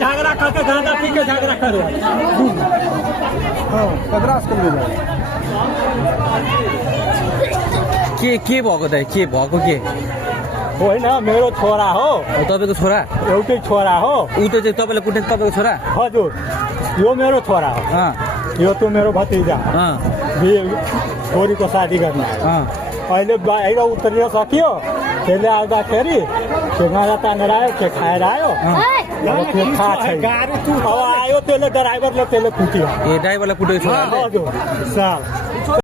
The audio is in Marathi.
झगड़ा करके गांजा पी के झगड़ा करो के भएको त के भएको के होइन मेरो छोरा हो तपाईँको छोरा एउटै छोरा हो ऊ त चाहिँ तपाईँले कुट्ने तपाईँको छोरा हजुर यो मेरो छोरा हो यो त मेरो भतिजा छोरीको शादी गर्ने अहिले बाहिर उत्रिन सक्यो त्यसले आउँदाखेरि के गाँजा तानेर आयो के खाएर आयो त्यो थाहा छैन अब आयो त्यसले ड्राइभरले त्यसले कुट्यो ए ड्राइभरलाई कुटेको छोरा हजुर सर